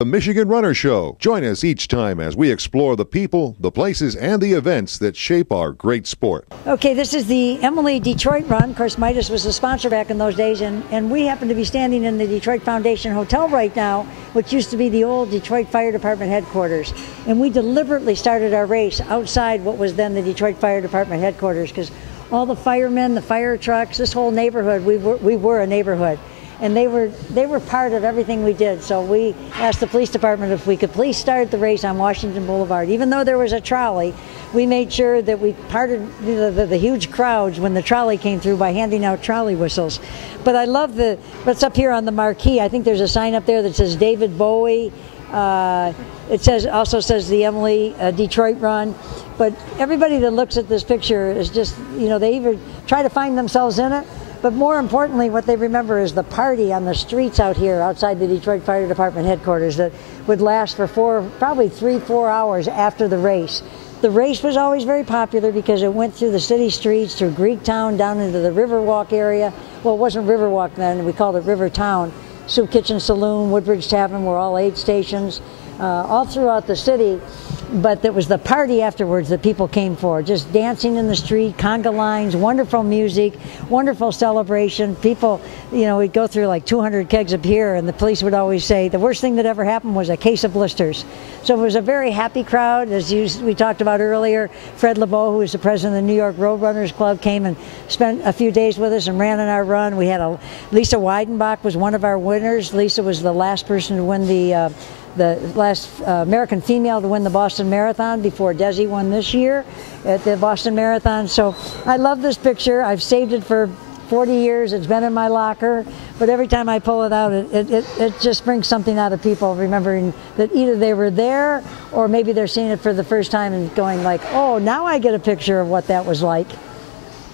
The Michigan Runner Show. Join us each time as we explore the people, the places, and the events that shape our great sport. Okay, this is the Emily Detroit Run. Of course, Midas was the sponsor back in those days, and we happen to be standing in the Detroit Foundation Hotel right now, which used to be the old Detroit Fire Department headquarters. And we deliberately started our race outside what was then the Detroit Fire Department headquarters, because all the firemen, the fire trucks, this whole neighborhood, we were a neighborhood. And they were part of everything we did. So we asked the police department if we could please start the race on Washington Boulevard. Even though there was a trolley, we made sure that we parted the huge crowds when the trolley came through by handing out trolley whistles. But I love what's up here on the marquee. I think there's a sign up there that says David Bowie. It also says the Emily Detroit Run. But everybody that looks at this picture is just, they either try to find themselves in it, but more importantly, what they remember is the party on the streets out here outside the Detroit Fire Department headquarters that would last for probably 3-4 hours after the race. The race was always very popular because it went through the city streets, through Greektown, down into the Riverwalk area. Well, it wasn't Riverwalk then, we called it Rivertown. Soup Kitchen Saloon, Woodbridge Tavern were all aid stations, all throughout the city. But it was the party afterwards that people came for, just dancing in the street, conga lines, wonderful music, wonderful celebration. People, we'd go through like 200 kegs of beer, and the police would always say the worst thing that ever happened was a case of blisters. So it was a very happy crowd. As we talked about earlier, Fred LeBeau, who was the president of the New York Roadrunners Club, came and spent a few days with us and ran in our run. We had Lisa Weidenbach was one of our winners. Lisa was the last person to win the last American female to win the Boston Marathon before Desi won this year at the Boston Marathon. So I love this picture. I've saved it for 40 years. It's been in my locker, but every time I pull it out, it just brings something out of people, remembering that either they were there or maybe they're seeing it for the first time and going like, oh, now I get a picture of what that was like.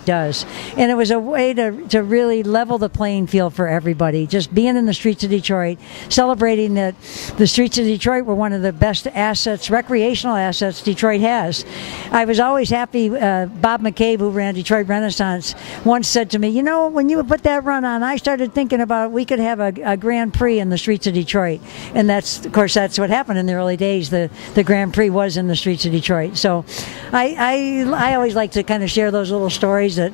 Does. And it was a way to really level the playing field for everybody. Just being in the streets of Detroit, celebrating that the streets of Detroit were one of the best assets, recreational assets Detroit has. I was always happy. Bob McCabe, who ran Detroit Renaissance, once said to me, when you put that run on, I started thinking about we could have a Grand Prix in the streets of Detroit. And of course, that's what happened in the early days. The Grand Prix was in the streets of Detroit. So I always like to kind of share those little stories that,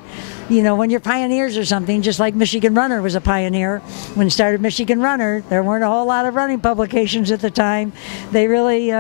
when you're pioneers or something, just like Michigan Runner was a pioneer. When it started Michigan Runner, there weren't a whole lot of running publications at the time. They really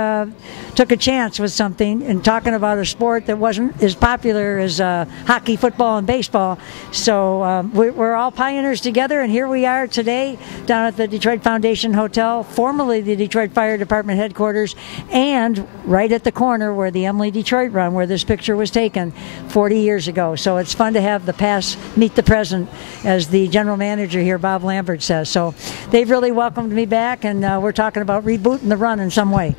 took a chance with something and talking about a sport that wasn't as popular as hockey, football, and baseball. So we're all pioneers together, and here we are today down at the Detroit Foundation Hotel, formerly the Detroit Fire Department headquarters, and right at the corner where the Emily Detroit Run, where this picture was taken 40 years ago. So it's fun to have the past meet the present, as the general manager here, Bob Lambert, says. So they've really welcomed me back, and we're talking about rebooting the run in some way.